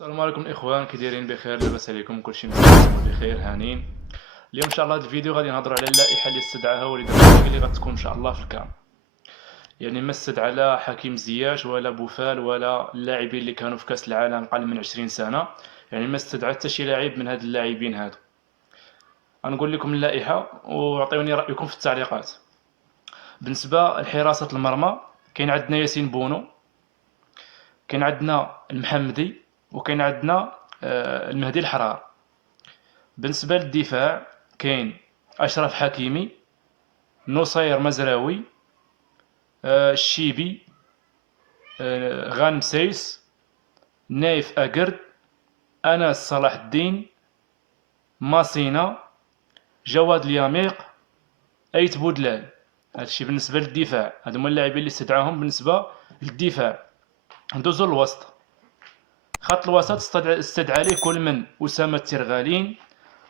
السلام عليكم الاخوان، كي دايرين؟ بخير؟ لاباس عليكم؟ كلشي مزيان بخير هانين. اليوم ان شاء الله هذا الفيديو غادي نهضروا على اللائحه اللي استدعاها وليد الركراكي اللي غتكون ان شاء الله في الكام. يعني ما استدعى لا حكيم زياش ولا بوفال ولا اللاعبين اللي كانوا في كاس العالم قبل من 20 سنه. يعني ما استدعى حتى شي لاعب من هاد اللاعبين هادو. غنقول لكم اللائحه واعطيوني رايكم في التعليقات. بالنسبه لحراسه المرمى كاين عندنا ياسين بونو، كاين عندنا المحمدي، وكاين عندنا المهدي الحرار. بالنسبة للدفاع كاين أشرف حكيمي، نصير مزراوي، الشيبي، غانم سايس، نايف أقرد، أنس صلاح الدين، ماسينا، جواد اليميق، أيت بودلال. هادشي بالنسبة للدفاع، هادو هما اللاعبين اللي استدعاهم بالنسبة للدفاع. ندوزو للوسط. خط الوسط استدعى ليه كل من أسامة الترغالين،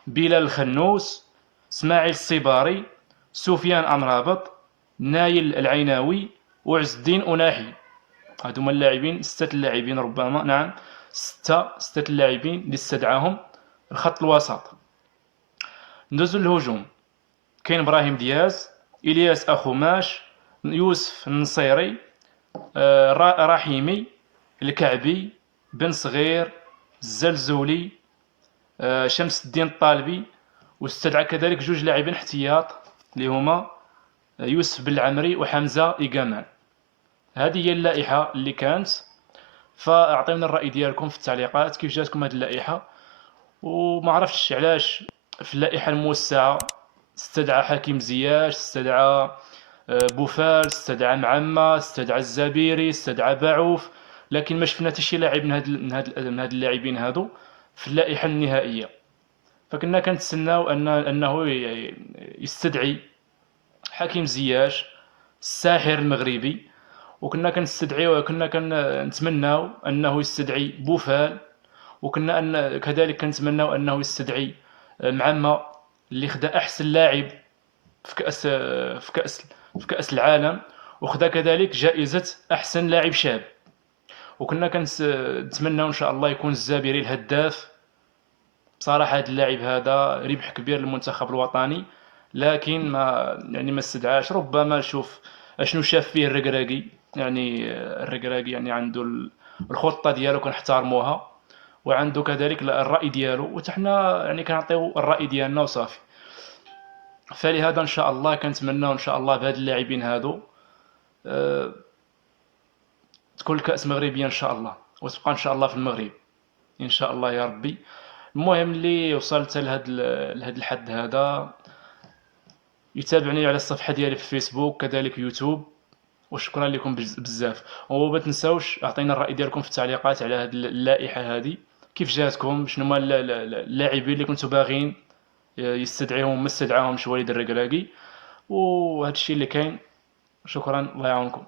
بلال الخنوس، اسماعيل الصباري، سفيان أمرابط، نايل العيناوي، وعز الدين أناحي. هادو هما اللاعبين، ستة اللاعبين ربما، نعم ستة اللاعبين اللي استدعاهم الخط الوسط. ندوزو للهجوم. كاين إبراهيم دياز، إلياس أخوماش، يوسف النصيري، رحيمي، الكعبي، بن صغير، الزلزولي، شمس الدين الطالبي. واستدعى كذلك جوج لاعبين احتياط اللي هما يوسف بن العمري وحمزة إيقامان. هذه هي اللائحة اللي كانت. فاعطيونا الرأي ديالكم في التعليقات كيف جاتكم هذه اللائحة. وما عرفتش علاش في اللائحة الموسعة استدعى حكيم زياش، استدعى بوفال، استدعى معمة، استدعى الزبيري، استدعى باعوف، لكن ما شفنا حتى شي لاعب من هاد اللاعبين هادو في اللائحة النهائية. فكنا كنتسناو انه يستدعي حكيم زياش الساحر المغربي، وكنا كنتمناو انه يستدعي بوفال، وكنا كذلك كنتمناو انه يستدعي معمة اللي خدا احسن لاعب في كأس العالم، وخدا كذلك جائزة احسن لاعب شاب. وكنا كنتمناو ان شاء الله يكون الزابيري الهداف. بصراحة هذا اللاعب هذا ربح كبير للمنتخب الوطني، لكن ما استدعاش. ربما نشوف اشنو شاف فيه الركراكي. يعني الركراكي يعني عنده الخطة ديالو كنحترموها، وعنده كذلك الرأي ديالو، وتحنا يعني كنعطيو الرأي ديالنا وصافي. فلهذا ان شاء الله كنتمناو ان شاء الله بهاد اللاعبين هادو تكون الكأس مغربية ان شاء الله، وتبقى ان شاء الله في المغرب ان شاء الله يا ربي. المهم اللي وصلت لهاد الحد هذا يتابعني على الصفحة ديالي في فيسبوك كذلك يوتيوب، وشكرا لكم بزاف. وما تنساوش اعطينا الرأي ديالكم في التعليقات على هاد اللائحة هذه، كيف جاتكم؟ شنو هما اللاعبين اللي كنتو باغين يستدعيهم ما استدعاهمش وليد الركراكي؟ وهذا الشيء اللي كاين. شكرا، الله يعاونكم.